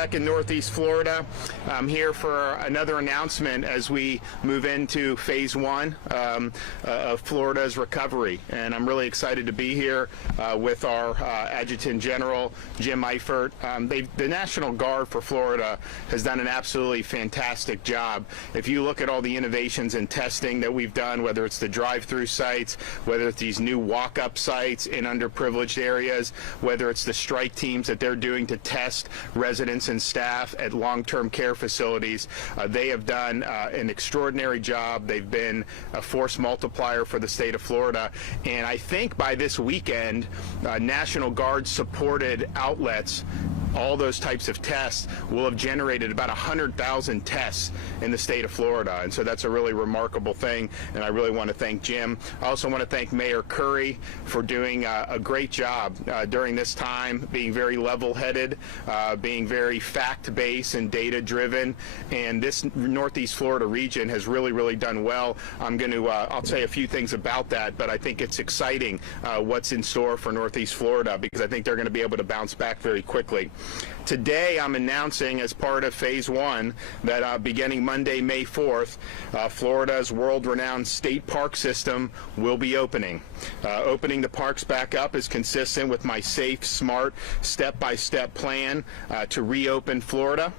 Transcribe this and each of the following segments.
back in Northeast Florida. I'm here for another announcement as we move into phase one of Florida's recovery. And I'm really excited to be here with our Adjutant General, Jim Eifert. The National Guard for Florida has done an absolutely fantastic job. If you look at all the innovations and testing that we've done, whether it's the drive-through sites, whether it's these new walk-up sites in underprivileged areas, whether it's the strike teams that they're doing to test residents and staff at long-term care facilities, they have done an extraordinary job. They've been a force multiplier for the state of Florida, and I think by this weekend, National Guard supported outlets, all those types of tests, will have generated about 100,000 tests in the state of Florida, and so that's a really remarkable thing, and I really want to thank Jim. I also want to thank Mayor Curry for doing a great job during this time, being very level-headed, being very fact-based and data-driven, and this Northeast Florida region has really done well. I'll say a few things about that, but I think it's exciting what's in store for Northeast Florida, because I think they're going to be able to bounce back very quickly. Today, I'm announcing as part of phase one that beginning Monday, May 4th, Florida's world-renowned state park system will be opening. Opening the parks back up is consistent with my safe, smart, step-by-step plan to reopen Florida.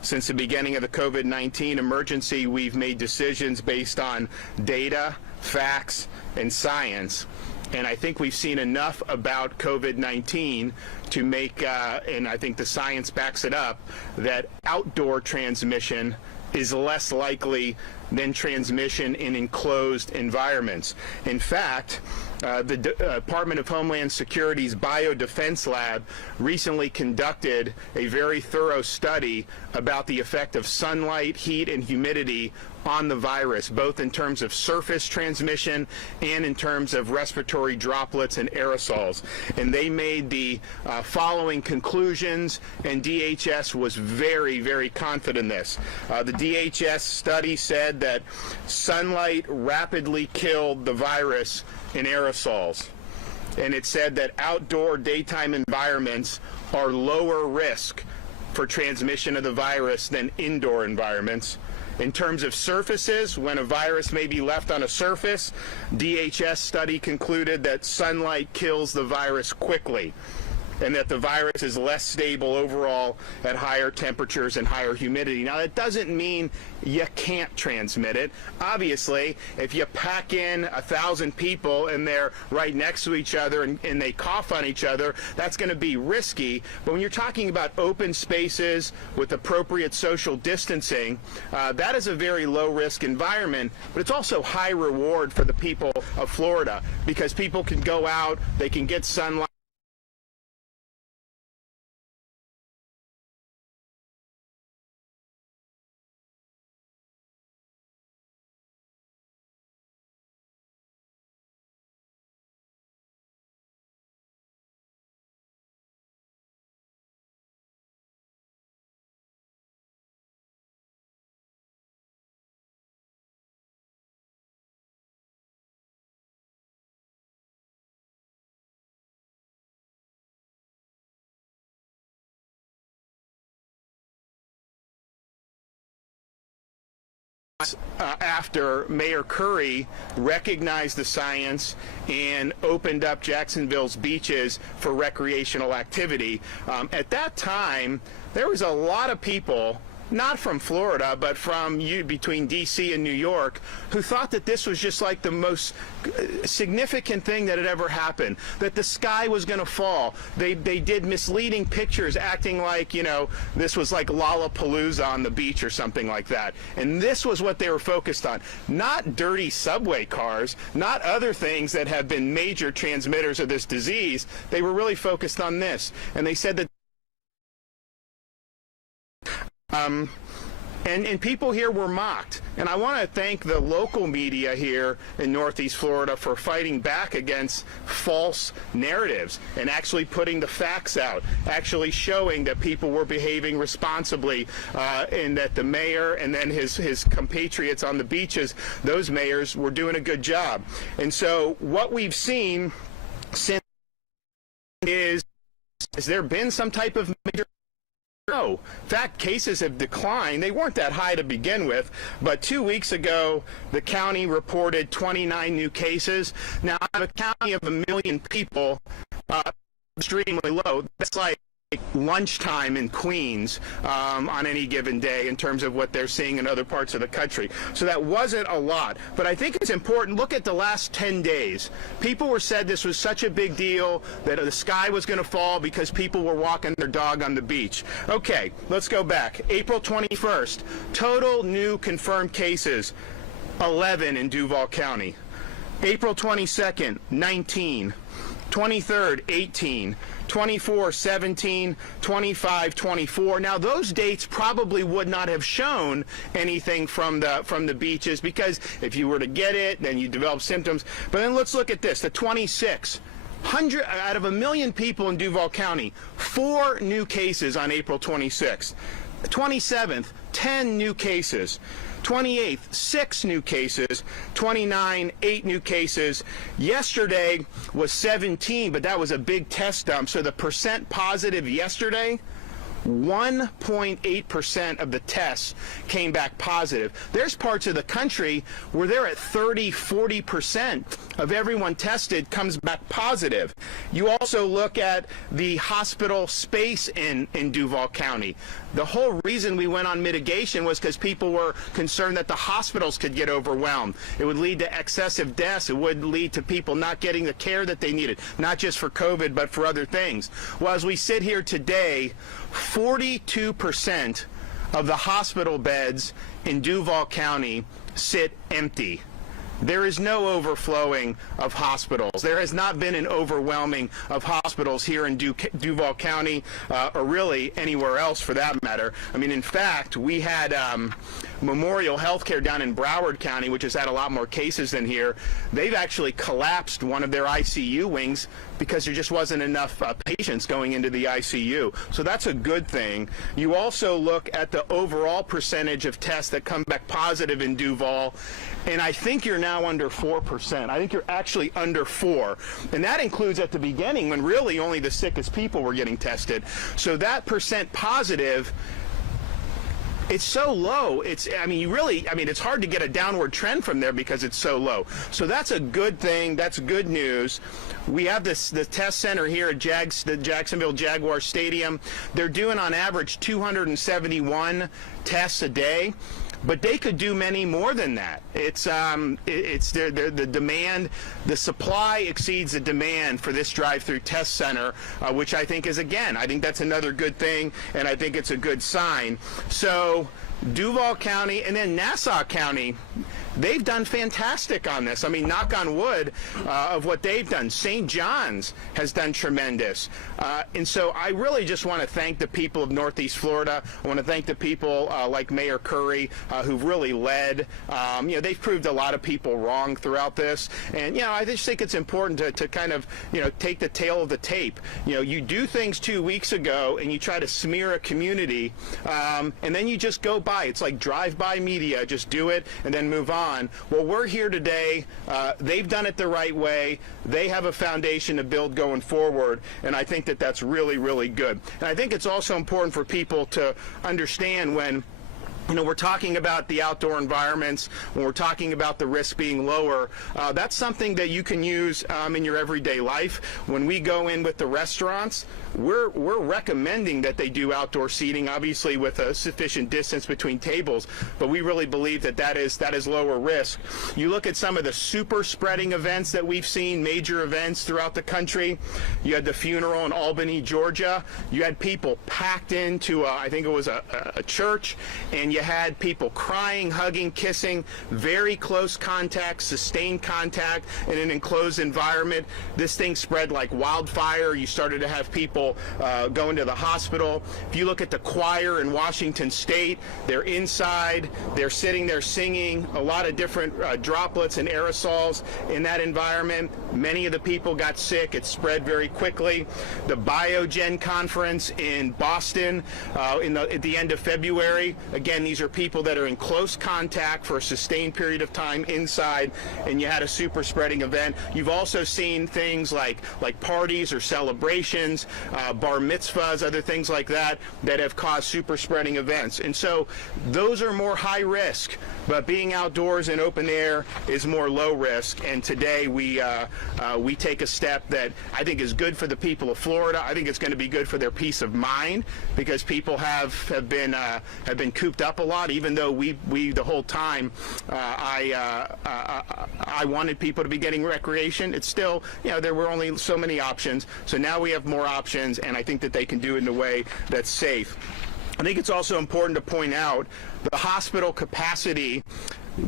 Since the beginning of the COVID-19 emergency, we've made decisions based on data, facts, and science. And I think we've seen enough about COVID-19 to make, and I think the science backs it up, that outdoor transmission is less likely than transmission in enclosed environments. In fact, the Department of Homeland Security's Biodefense Lab recently conducted a very thorough study about the effect of sunlight, heat, and humidity on the virus, both in terms of surface transmission and in terms of respiratory droplets and aerosols. And they made the following conclusions, and DHS was very confident in this. The DHS study said that sunlight rapidly killed the virus in aerosols. And it said that outdoor daytime environments are lower risk for transmission of the virus than indoor environments. In terms of surfaces, when a virus may be left on a surface, DHS study concluded that sunlight kills the virus quickly, and that the virus is less stable overall at higher temperatures and higher humidity. Now, that doesn't mean you can't transmit it. Obviously, if you pack in 1,000 people and they're right next to each other and they cough on each other, that's going to be risky. But when you're talking about open spaces with appropriate social distancing, that is a very low-risk environment, but it's also high reward for the people of Florida, because people can go out, they can get sunlight, after Mayor Curry recognized the science and opened up Jacksonville's beaches for recreational activity. At that time, there was a lot of people, not from Florida, but from between D.C. and New York, who thought that this was just like the most significant thing that had ever happened, that the sky was going to fall. They did misleading pictures acting like, you know, this was like Lollapalooza on the beach or something like that. And this was what they were focused on. Not dirty subway cars, not other things that have been major transmitters of this disease. They were really focused on this. And they said that and people here were mocked. And I want to thank the local media here in Northeast Florida for fighting back against false narratives and actually putting the facts out, actually showing that people were behaving responsibly, and that the mayor and then his compatriots on the beaches, those mayors, were doing a good job. And so what we've seen since is there been some type of major No. In fact, cases have declined. They weren't that high to begin with, but 2 weeks ago, the county reported 29 new cases. Now, out of a county of 1 million people, extremely low. That's like lunchtime in Queens on any given day in terms of what they're seeing in other parts of the country. So that wasn't a lot. But I think it's important. Look at the last 10 days. People were said this was such a big deal that the sky was going to fall because people were walking their dog on the beach. Okay, let's go back. April 21st, total new confirmed cases, 11 in Duval County. April 22nd, 19. 23rd, 18. 24, 17, 25, 24. Now, those dates probably would not have shown anything from the beaches, because if you were to get it, then you develop symptoms. But then let's look at this, the 26. 100 out of 1 million people in Duval County, 4 new cases on April 26th. 27th, 10 new cases. 28th, 6 new cases. 29, 8 new cases. Yesterday was 17, but that was a big test dump. So the percent positive yesterday, 1.8% of the tests came back positive. There's parts of the country where they're at 30, 40% of everyone tested comes back positive. You also look at the hospital space in Duval County. The whole reason we went on mitigation was because people were concerned that the hospitals could get overwhelmed. It would lead to excessive deaths. It would lead to people not getting the care that they needed, not just for COVID, but for other things. Well, as we sit here today, 42% of the hospital beds in Duval County sit empty. There is no overflowing of hospitals. There has not been an overwhelming of hospitals here in Duval County, or really anywhere else for that matter. I mean, in fact, we had Memorial Healthcare down in Broward County, which has had a lot more cases than here. They've actually collapsed one of their ICU wings because there just wasn't enough patients going into the ICU. So that's a good thing. You also look at the overall percentage of tests that come back positive in Duval, and I think you're now under 4%. I think you're actually under 4. And that includes at the beginning when really only the sickest people were getting tested. So that percent positive, it's so low. It's hard to get a downward trend from there because it's so low. So that's a good thing. That's good news. We have the test center here at the Jacksonville Jaguar Stadium. They're doing on average 271 tests a day. But they could do many more than that. It's the demand, the supply exceeds the demand for this drive-through test center, which I think is, again, I think that's another good thing, and I think it's a good sign. So Duval County and then Nassau County, they've done fantastic on this. I mean, knock on wood of what they've done. St. John's has done tremendous. And so I really just want to thank the people of Northeast Florida. I want to thank the people like Mayor Curry who've really led. They've proved a lot of people wrong throughout this. And, I just think it's important to kind of, take the tail of the tape. You do things 2 weeks ago and you try to smear a community and then you just go by. It's like drive-by media. Just do it and then move on. Well, we're here today. They've done it the right way. They have a foundation to build going forward, and I think that that's really, really good. And I think it's also important for people to understand when we're talking about the outdoor environments, when we're talking about the risk being lower, that's something that you can use in your everyday life. When we go in with the restaurants, we're recommending that they do outdoor seating, obviously with a sufficient distance between tables, but we really believe that is lower risk. You look at some of the super spreading events that we've seen, major events throughout the country. You had the funeral in Albany, Georgia. You had people packed into, I think it was a church, and you had people crying, hugging, kissing, very close contact, sustained contact in an enclosed environment. This thing spread like wildfire. You started to have people going to the hospital. If you look at the choir in Washington State, they're inside, they're sitting there singing, a lot of different droplets and aerosols in that environment. Many of the people got sick. It spread very quickly. The Biogen conference in Boston at the end of February, again, these are people that are in close contact for a sustained period of time inside, and you had a super spreading event. You've also seen things like parties or celebrations bar mitzvahs, other things like that have caused super spreading events. And so those are more high risk, but being outdoors in open air is more low risk. And today we take a step that I think is good for the people of Florida. I think it's going to be good for their peace of mind, because people have been cooped up a lot. Even though we the whole time I wanted people to be getting recreation, it's still, there were only so many options. So now we have more options, and I think that they can do it in a way that's safe. I think it's also important to point out the hospital capacity.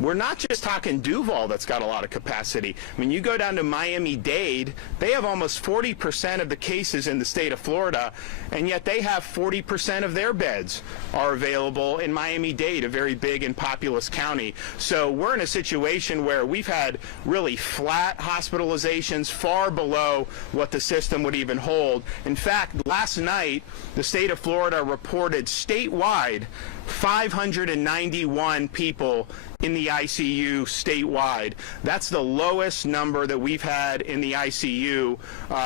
We're not just talking Duval that's got a lot of capacity. I mean, you go down to Miami-Dade, they have almost 40% of the cases in the state of Florida, and yet they have 40% of their beds are available in Miami-Dade, a very big and populous county. So we're in a situation where we've had really flat hospitalizations, far below what the system would even hold. In fact, last night, the state of Florida reported statewide 591 people in the ICU statewide. That's the lowest number that we've had in the ICU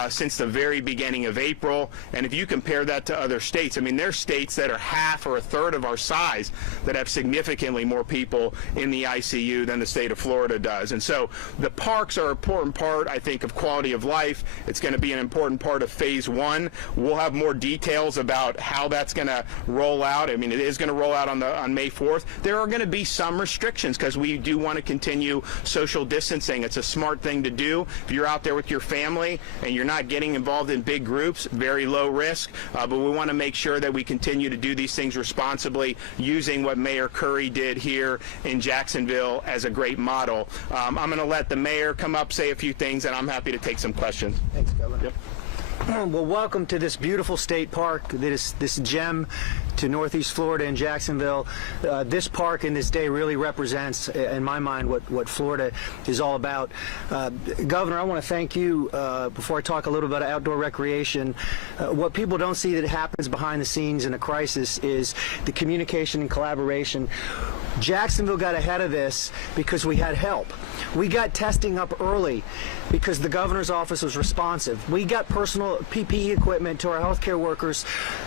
since the very beginning of April. And if you compare that to other states, I mean, there's states that are half or a third of our size that have significantly more people in the ICU than the state of Florida does. And so the parks are an important part, I think, of quality of life. It's going to be an important part of phase one. We'll have more details about how that's going to roll out. I mean, it is going to roll out on May 4th. There are going to be some restrictions because we do want to continue social distancing. It's a smart thing to do. If you're out there with your family and you're not getting involved in big groups, very low risk, but we want to make sure that we continue to do these things responsibly, using what Mayor Curry did here in Jacksonville as a great model. I'm going to let the mayor come up, say a few things, and I'm happy to take some questions. Thanks, Governor. Yep. Well, welcome to this beautiful state park, this gem to Northeast Florida and Jacksonville. This park and this day really represents, in my mind, what Florida is all about. Governor, I want to thank you, before I talk a little about outdoor recreation. What people don't see that happens behind the scenes in a crisis is the communication and collaboration. Jacksonville got ahead of this because we had help. We got testing up early because the governor's office was responsive. We got personal PPE equipment to our healthcare workers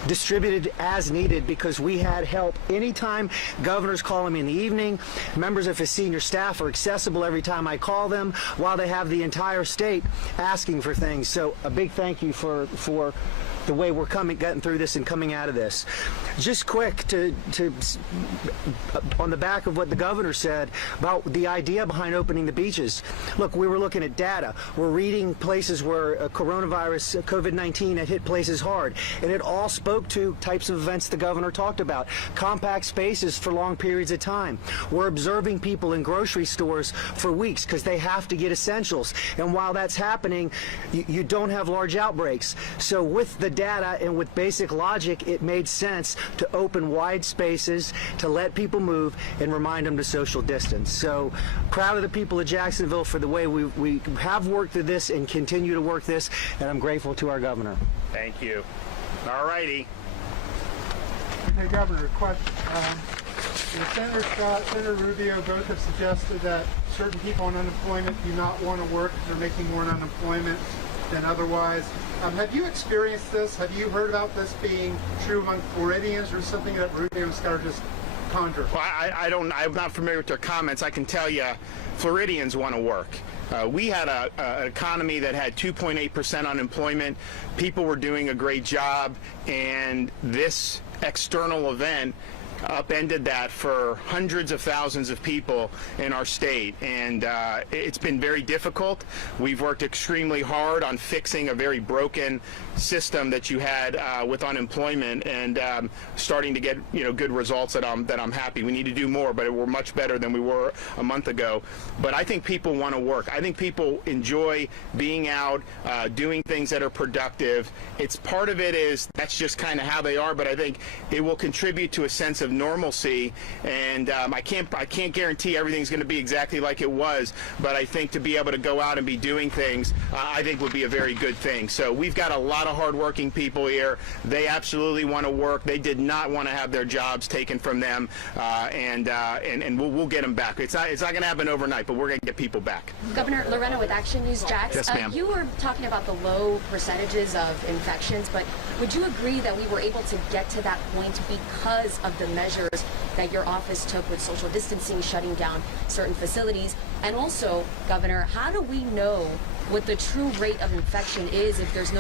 distributed as needed because we had help. Anytime governors call me in the evening, members of his senior staff are accessible every time I call them, while they have the entire state asking for things. So a big thank you for the way we're getting through this and coming out of this. Just quick on the back of what the governor said about the idea behind opening the beaches. Look, we were looking at data. We're reading places where coronavirus, COVID-19 had hit places hard, and it all spoke to types of events the governor talked about. Compact spaces for long periods of time. We're observing people in grocery stores for weeks because they have to get essentials. And while that's happening, you don't have large outbreaks. So with the data and with basic logic, it made sense to open wide spaces to let people move and remind them to social distance. So proud of the people of Jacksonville for the way we have worked through this and continue to work this, and I'm grateful to our governor. Thank you. All righty. Okay, Governor, question. Senator Scott, Senator Rubio both have suggested that certain people on unemployment do not want to work because they're making more in unemployment than otherwise. Have you experienced this? Have you heard about this being true among Floridians, or something that Rubio and Scott are just conjuring? Well, I'm not familiar with their comments. I can tell you, Floridians want to work. We had an economy that had 2.8% unemployment. People were doing a great job, and this external event upended that for hundreds of thousands of people in our state, and it's been very difficult. We've worked extremely hard on fixing a very broken system that you had with unemployment, and starting to get good results that I'm happy. We need to do more, but we're much better than we were a month ago. But I think people want to work. I think people enjoy being out, doing things that are productive. It's part of it is that's just kind of how they are, but I think it will contribute to a sense of normalcy, and I can't guarantee everything's going to be exactly like it was, but I think to be able to go out and be doing things, I think would be a very good thing. So we've got a lot of hardworking people here. They absolutely want to work. They did not want to have their jobs taken from them, and we'll get them back. It's not going to happen overnight, but we're going to get people back. Governor Lorena with Action News. Jax, yes, ma'am. You were talking about the low percentages of infections, but would you agree that we were able to get to that point because of the measures that your office took with social distancing, shutting down certain facilities? And also, Governor, how do we know what the true rate of infection is if there's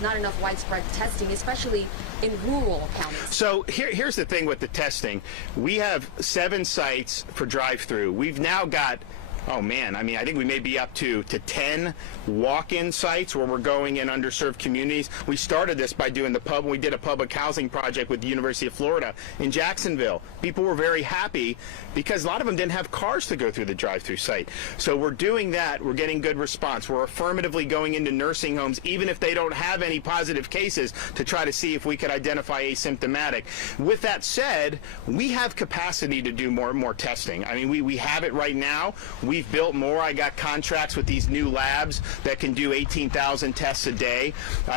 not enough widespread testing, especially in rural counties? So here's the thing with the testing. We have 7 sites for drive-through. We've now got, oh man, I mean, I think we may be up to 10 walk-in sites where we're going in underserved communities. We started this by doing we did a public housing project with the University of Florida in Jacksonville. People were very happy because a lot of them didn't have cars to go through the drive-through site. So we're doing that. We're getting good response. We're affirmatively going into nursing homes, even if they don't have any positive cases, to try to see if we could identify asymptomatic. With that said, we have capacity to do more testing. I mean, we have it right now. We've built more. I got contracts with these new labs that can do 18,000 tests a day.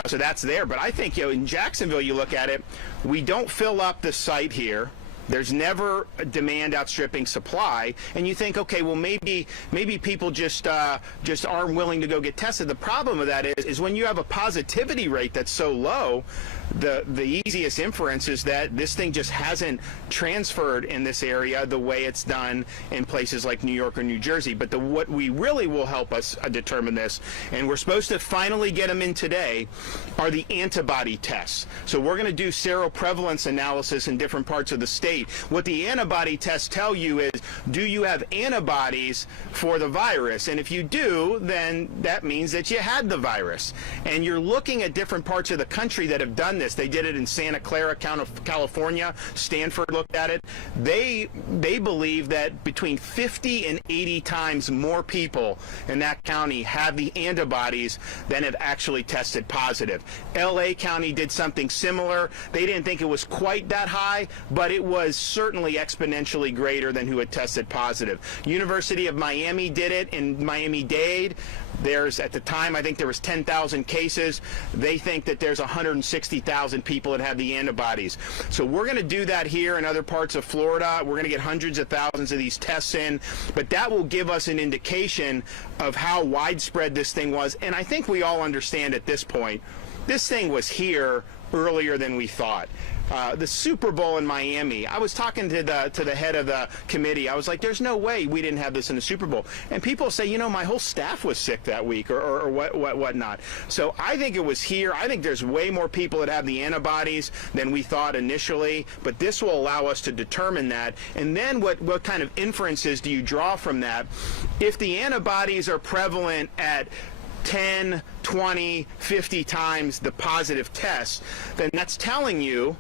So that's there. But I think, in Jacksonville, you look at it, we don't fill up the site here. There's never demand outstripping supply, and you think, okay, well, maybe people just aren't willing to go get tested. The problem with that is when you have a positivity rate that's so low, the easiest inference is that this thing just hasn't transferred in this area the way it's done in places like New York or New Jersey. But what we really will help us determine this, and we're supposed to finally get them in today, are the antibody tests. So we're going to do seroprevalence analysis in different parts of the state. What the antibody tests tell you is, do you have antibodies for the virus? And if you do, then that means that you had the virus. And you're looking at different parts of the country that have done this. They did it in Santa Clara, California. Stanford looked at it. They believe that between 50 and 80 times more people in that county have the antibodies than have actually tested positive. LA County did something similar. They didn't think it was quite that high, but it was certainly exponentially greater than who had tested positive. University of Miami did it in Miami-Dade. At the time, I think there was 10,000 cases. They think that there's 160,000 people that have the antibodies. So we're going to do that here in other parts of Florida. We're going to get hundreds of thousands of these tests in, but that will give us an indication of how widespread this thing was. And I think we all understand at this point, this thing was here earlier than we thought. The Super Bowl in Miami, I was talking to the head of the committee. I was like, there's no way we didn't have this in the Super Bowl. And people say, my whole staff was sick that week or whatnot. So I think it was here. I think there's way more people that have the antibodies than we thought initially, but this will allow us to determine that. And then what kind of inferences do you draw from that? If the antibodies are prevalent at 10, 20, 50 times the positive test, then that's telling you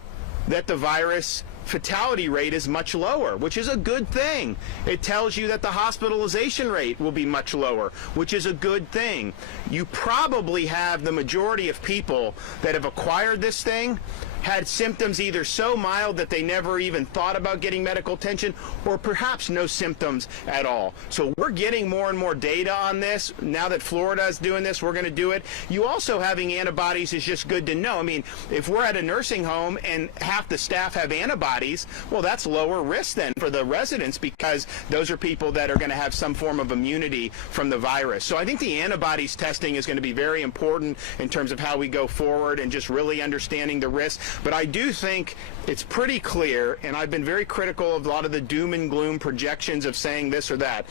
that the virus fatality rate is much lower, which is a good thing. It tells you that the hospitalization rate will be much lower, which is a good thing. You probably have the majority of people that have acquired this thing had symptoms either so mild that they never even thought about getting medical attention, or perhaps no symptoms at all. So we're getting more and more data on this. Now that Florida is doing this, we're going to do it. You also having antibodies is just good to know. I mean, if we're at a nursing home and half the staff have antibodies, well, that's lower risk then for the residents, because those are people that are going to have some form of immunity from the virus. So I think the antibodies testing is going to be very important in terms of how we go forward and just really understanding the risk. But I do think it's pretty clear, and I've been very critical of a lot of the doom and gloom projections of saying this or that,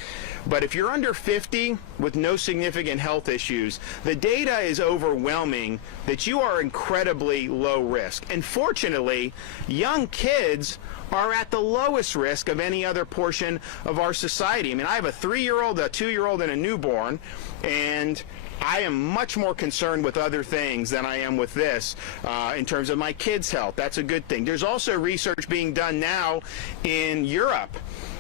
but if you're under 50 with no significant health issues, the data is overwhelming that you are incredibly low risk. And fortunately, young kids are at the lowest risk of any other portion of our society. I mean, I have a 3-year-old, a 2-year-old, and a newborn, and I am much more concerned with other things than I am with this in terms of my kids' health. That's a good thing. There's also research being done now in Europe.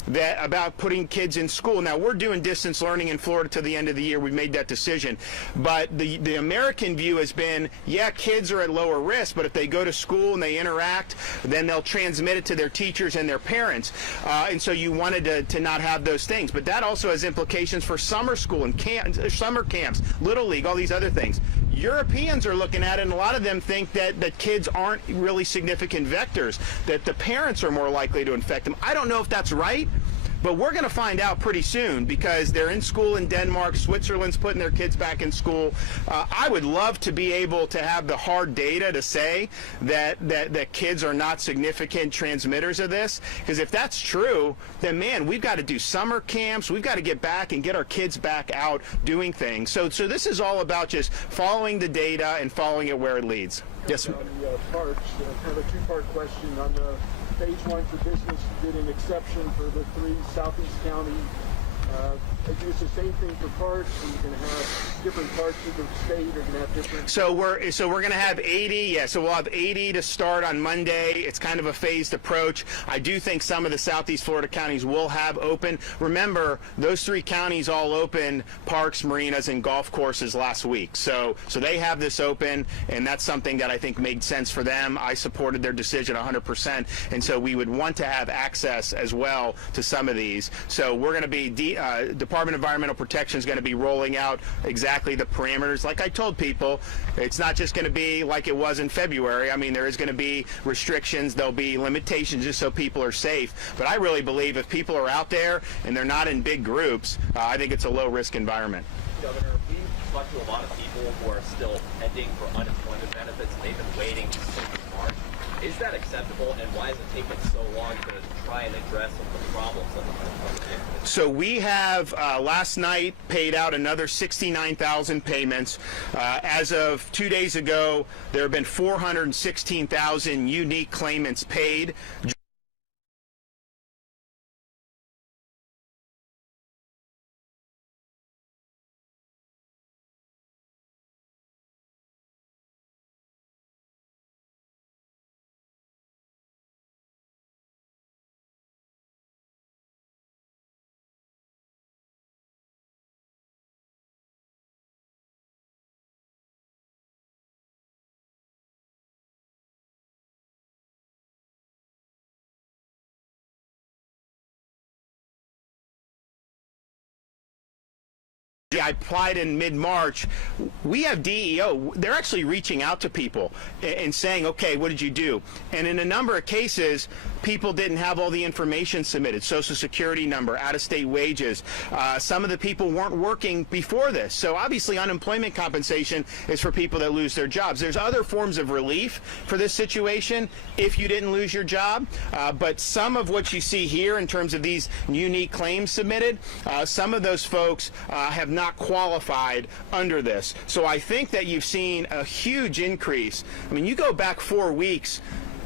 that about putting kids in school. Now, we're doing distance learning in Florida to the end of the year. We've made that decision. But the American view has been, yeah, kids are at lower risk, but if they go to school and they interact, then they'll transmit it to their teachers and their parents. And so you wanted to not have those things. But that also has implications for summer school and summer camps, Little League, all these other things. Europeans are looking at it, and a lot of them think that kids aren't really significant vectors, that the parents are more likely to infect them. I don't know if that's right, but we're going to find out pretty soon because they're in school in Denmark. Switzerland's putting their kids back in school. I would love to be able to have the hard data to say that kids are not significant transmitters of this, because if that's true, then, man, we've got to do summer camps. We've got to get back and get our kids back out doing things. So this is all about just following the data and following it where it leads. Yes. On the parks, kind of a two-part question on the Phase 1 for business. You did an exception for the 3 southeast county. It's the same thing for parks. Are you going to have different parts of the state? Are going to have different? So we're going to have 80. Yeah, so we'll have 80 to start on Monday. It's kind of a phased approach. I do think some of the southeast Florida counties will have open. Remember, those 3 counties all opened parks, marinas, and golf courses last week. So they have this open, and that's something that I think made sense for them. I supported their decision 100%, and so we would want to have access as well to some of these. So we're going to be Department of Environmental Protection is going to be rolling out exactly the parameters. Like I told people, it's not just going to be like it was in February. I mean, there is going to be restrictions. There'll be limitations just so people are safe. But I really believe if people are out there and they're not in big groups, I think it's a low-risk environment. Governor, we've talked to a lot of people who are still pending for unemployment benefits, and they've been waiting since March. Is that acceptable, and why is it taking so long to try and address some of the problems of unemployment benefits? So we have last night paid out another 69,000 payments. As of 2 days ago, there have been 416,000 unique claimants paid. I applied in mid-March. We have DEO. They're actually reaching out to people and saying, okay, what did you do? And in a number of cases, people didn't have all the information submitted, Social Security number, out-of-state wages. Some of the people weren't working before this. So obviously unemployment compensation is for people that lose their jobs. There's other forms of relief for this situation if you didn't lose your job. But some of what you see here in terms of these unique claims submitted, some of those folks have not qualified under this. So I think that you've seen a huge increase. I mean, you go back 4 weeks,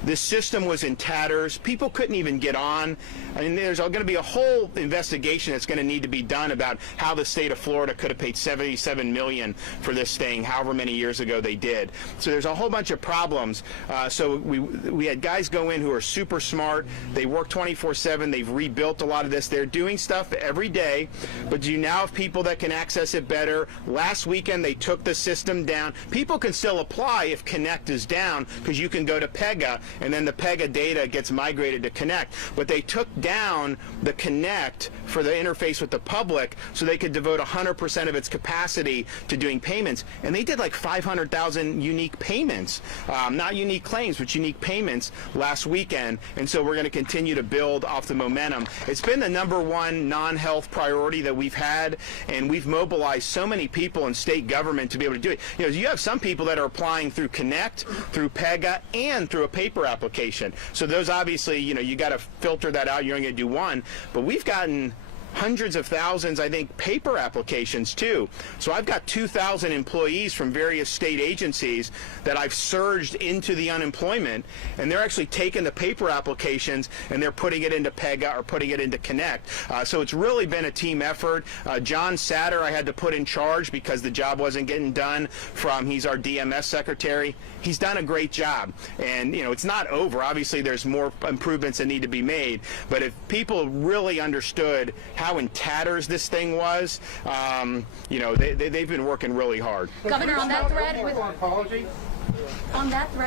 the system was in tatters. People couldn't even get on. I mean, there's going to be a whole investigation that's going to need to be done about how the state of Florida could have paid $77 million for this thing, however many years ago they did. So there's a whole bunch of problems. So we had guys go in who are super smart. They work 24/7. They've rebuilt a lot of this. They're doing stuff every day. But you now have people that can access it better. Last weekend they took the system down. People can still apply if Connect is down because you can go to PEGA and then the PEGA data gets migrated to Connect. But they took down the Connect for the interface with the public so they could devote 100% of its capacity to doing payments. And they did like 500,000 unique payments, not unique claims, but unique payments last weekend. And so we're going to continue to build off the momentum. It's been the #1 non-health priority that we've had, and we've mobilized so many people in state government to be able to do it. You know, you have some people that are applying through Connect, through PEGA, and through a paper application. So those obviously, you know, you got to filter that out. You're only going to do one. But we've gotten hundreds of thousands, I think, paper applications too. So I've got 2,000 employees from various state agencies that I've surged into the unemployment, and they're actually taking the paper applications and they're putting it into PEGA or putting it into Connect. So it's really been a team effort. John Satter I had to put in charge because the job wasn't getting done he's our DMS secretary. He's done a great job, and it's not over. Obviously there's more improvements that need to be made, but if people really understood how in tatters this thing was, they've been working really hard. Governor, on that thread,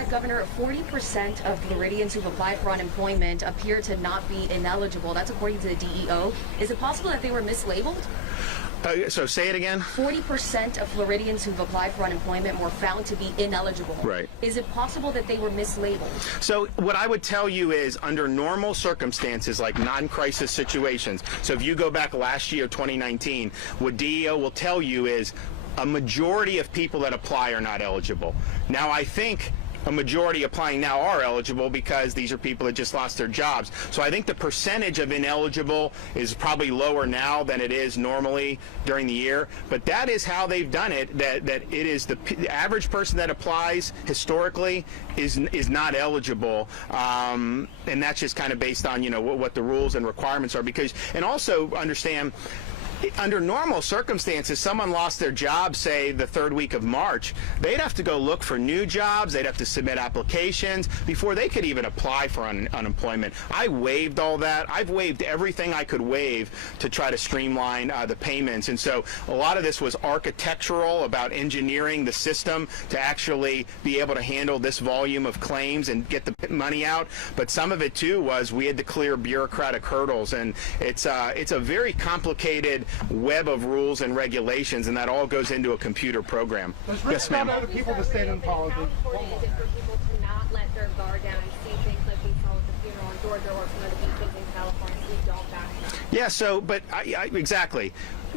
Governor, 40% of Floridians who've applied for unemployment appear to not be ineligible. That's according to the DEO. Is it possible that they were mislabeled? So say it again. 40% of Floridians who've applied for unemployment were found to be ineligible. Right. Is it possible that they were mislabeled? So what I would tell you is, under normal circumstances, like non-crisis situations, so if you go back last year, 2019, what DEO will tell you is a majority of people that apply are not eligible. Now, I think a majority applying now are eligible because these are people that just lost their jobs. So I think the percentage of ineligible is probably lower now than it is normally during the year. But that is how they've done it, that it is the average person that applies historically is not eligible. And that's just kind of based on, what the rules and requirements are. And also understand, under normal circumstances, someone lost their job, say, the third week of March, they'd have to go look for new jobs, they'd have to submit applications before they could even apply for unemployment. I waived all that. I've waived everything I could waive to try to streamline the payments. And so a lot of this was architectural, about engineering the system to actually be able to handle this volume of claims and get the money out. But some of it, too, was we had to clear bureaucratic hurdles. And it's a very complicated web of rules and regulations, and that all goes into a computer program. Yes, ma'am. Other people to stand in apology. Is it for people to not let their guard down and see things like we saw with the funeral in Georgia or some of the beaches in California? We don't back down. Yeah, so, but exactly.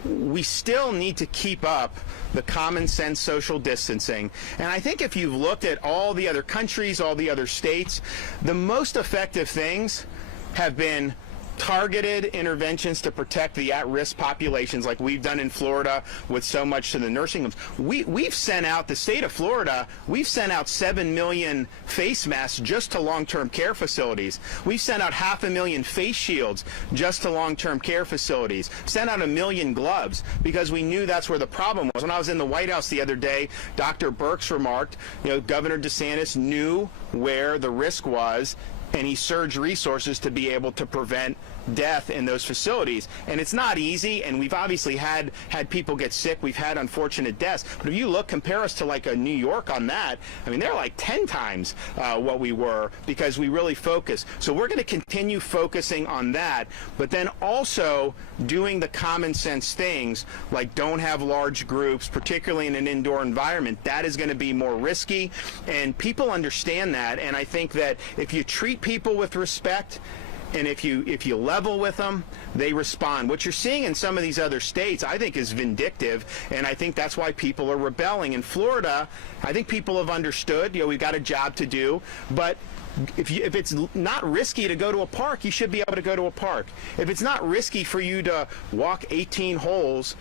We still need to keep up the common sense social distancing. And I think if you've looked at all the other countries, all the other states, the most effective things have been targeted interventions to protect the at-risk populations, like we've done in Florida with so much to the nursing homes. We've sent out, the state of Florida, we've sent out 7 million face masks just to long-term care facilities. We've sent out 500,000 face shields just to long-term care facilities. Sent out 1 million gloves because we knew that's where the problem was. When I was in the White House the other day, Dr. Birx remarked, Governor DeSantis knew where the risk was, and he surged resources to be able to prevent death in those facilities. And it's not easy, and we've obviously had people get sick. We've had unfortunate deaths. But if you compare us to like a New York on that, I mean, they're like 10 times what we were, because we really focus. So we're going to continue focusing on that, but then also doing the common sense things, like don't have large groups, particularly in an indoor environment. That is going to be more risky, and people understand that. And I think that if you treat people with respect, and if you level with them, they respond. What you're seeing in some of these other states, I think, is vindictive, and I think that's why people are rebelling. In Florida, I think people have understood, we've got a job to do, but if it's not risky to go to a park, you should be able to go to a park. If it's not risky for you to walk 18 holes,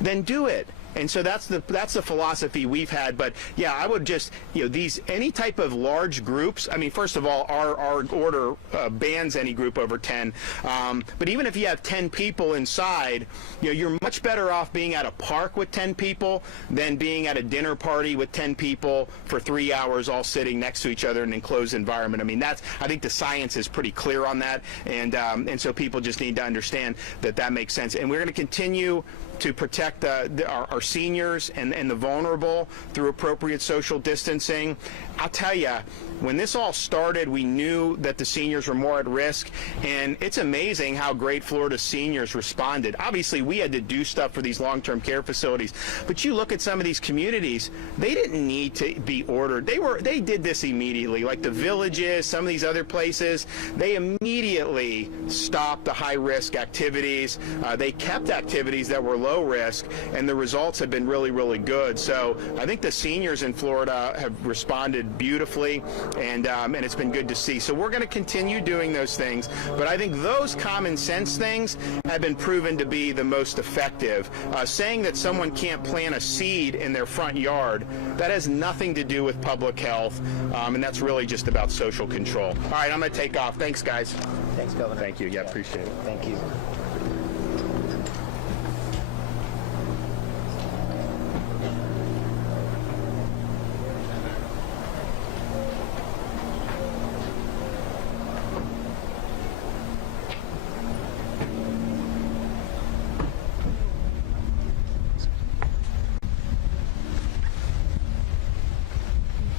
then do it. And so that's the philosophy we've had. But yeah, I would just, any type of large groups. I mean, first of all, our order bans any group over 10. But even if you have 10 people inside, you're much better off being at a park with 10 people than being at a dinner party with 10 people for 3 hours, all sitting next to each other in an enclosed environment. I mean, I think the science is pretty clear on that, and so people just need to understand that makes sense. And we're going to continue to protect our seniors and the vulnerable through appropriate social distancing. I'll tell you, when this all started, we knew that the seniors were more at risk, and it's amazing how great Florida seniors responded. Obviously, we had to do stuff for these long-term care facilities, but you look at some of these communities, they didn't need to be ordered. They did this immediately, like the Villages, some of these other places. They immediately stopped the high-risk activities. They kept activities that were low risk, and the result results have been really, really good. So I think the seniors in Florida have responded beautifully, and it's been good to see. So we're going to continue doing those things, but I think those common sense things have been proven to be the most effective. Saying that someone can't plant a seed in their front yard, that has nothing to do with public health, and that's really just about social control. All right, I'm going to take off. Thanks, guys. Thanks, Governor. Thank you. Yeah, appreciate it. Thank you.